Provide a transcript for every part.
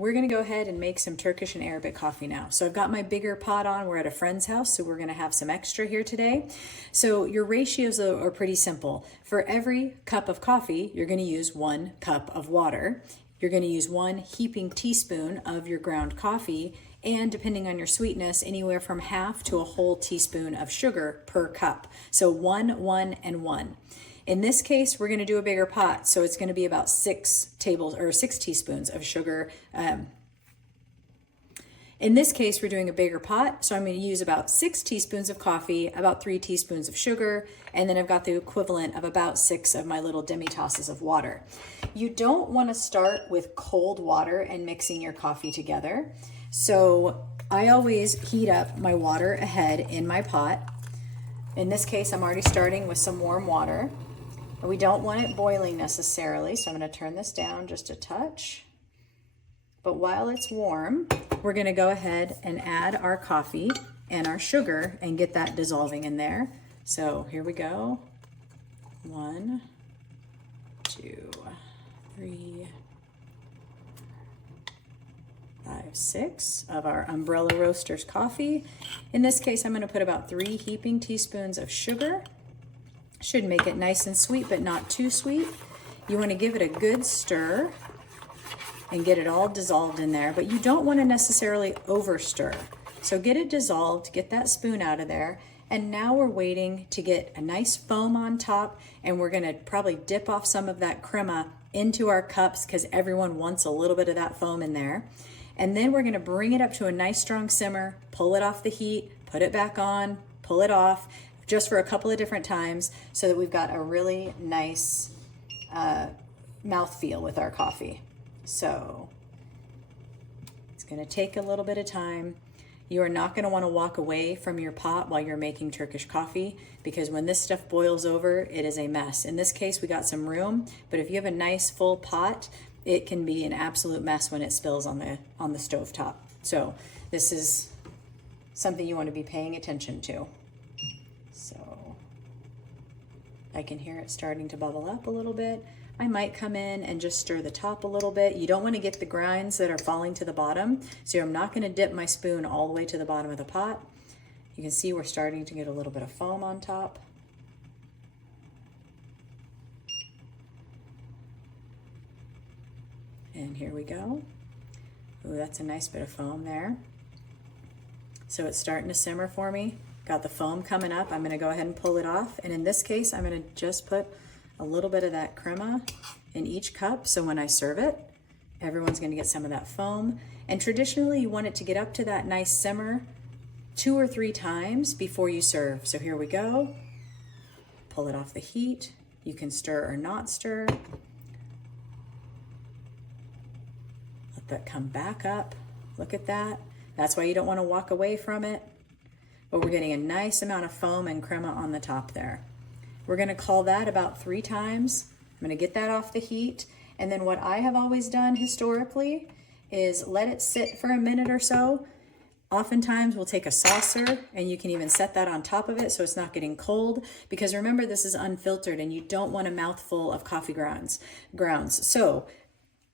we're gonna go ahead and make some Turkish and Arabic coffee now. So I've got my bigger pot on. We're at a friend's house, so we're gonna have some extra here today. So your ratios are pretty simple. For every cup of coffee, you're gonna use 1 cup of water. You're gonna use 1 heaping teaspoon of your ground coffee, and depending on your sweetness, anywhere from half to a whole teaspoon of sugar per cup. So 1, 1, and 1. In this case, we're going to do a bigger pot, so it's going to be about 6 teaspoons of sugar. In this case, we're doing a bigger pot, so I'm going to use about 6 teaspoons of coffee, about 3 teaspoons of sugar, and then I've got the equivalent of about 6 of my little demi-tasses of water. You don't want to start with cold water and mixing your coffee together. So I always heat up my water ahead in my pot. In this case, I'm already starting with some warm water. We don't want it boiling necessarily, so I'm going to turn this down just a touch. But while it's warm, we're going to go ahead and add our coffee and our sugar and get that dissolving in there. So here we go. 1, 2, 3, 5, 6 of our Umbrella Roasters coffee. In this case, I'm going to put about 3 heaping teaspoons of sugar. Should make it nice and sweet, but not too sweet. You want to give it a good stir and get it all dissolved in there, but you don't want to necessarily over stir. So get it dissolved, get that spoon out of there, and now we're waiting to get a nice foam on top, and we're going to probably dip off some of that crema into our cups because everyone wants a little bit of that foam in there. And then we're going to bring it up to a nice strong simmer, pull it off the heat, put it back on, pull it off, just for a couple of different times so that we've got a really nice mouthfeel with our coffee. So it's going to take a little bit of time. You are not going to want to walk away from your pot while you're making Turkish coffee because when this stuff boils over, it is a mess. In this case, we got some room, but if you have a nice full pot, it can be an absolute mess when it spills on the stovetop. So this is something you want to be paying attention to. So I can hear it starting to bubble up a little bit. I might come in and just stir the top a little bit. You don't want to get the grinds that are falling to the bottom. So I'm not going to dip my spoon all the way to the bottom of the pot. You can see we're starting to get a little bit of foam on top. And here we go. Ooh, that's a nice bit of foam there. So it's starting to simmer for me. Got the foam coming up. I'm going to go ahead and pull it off. And in this case, I'm going to just put a little bit of that crema in each cup. So when I serve it, everyone's going to get some of that foam. And traditionally, you want it to get up to that nice simmer 2 or 3 times before you serve. So here we go. Pull it off the heat. You can stir or not stir. Let that come back up. Look at that. That's why you don't want to walk away from it. But we're getting a nice amount of foam and crema on the top there. We're going to call that about 3 times. I'm going to get that off the heat. And then what I have always done historically is let it sit for a minute or so. Oftentimes we'll take a saucer and you can even set that on top of it so it's not getting cold, because remember this is unfiltered and you don't want a mouthful of coffee grounds. So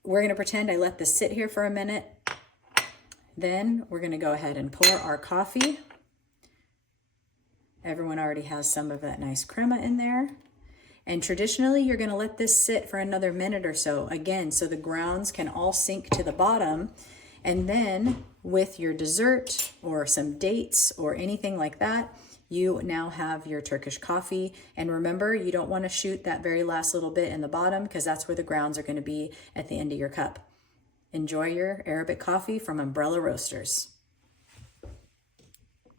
we're going to pretend I let this sit here for a minute. Then we're going to go ahead and pour our coffee. Everyone already has some of that nice crema in there. And traditionally, you're going to let this sit for another minute or so, again, so the grounds can all sink to the bottom. And then with your dessert or some dates or anything like that, you now have your Turkish coffee. And remember, you don't want to shoot that very last little bit in the bottom because that's where the grounds are going to be at the end of your cup. Enjoy your Arabic coffee from Umbrella Roasters.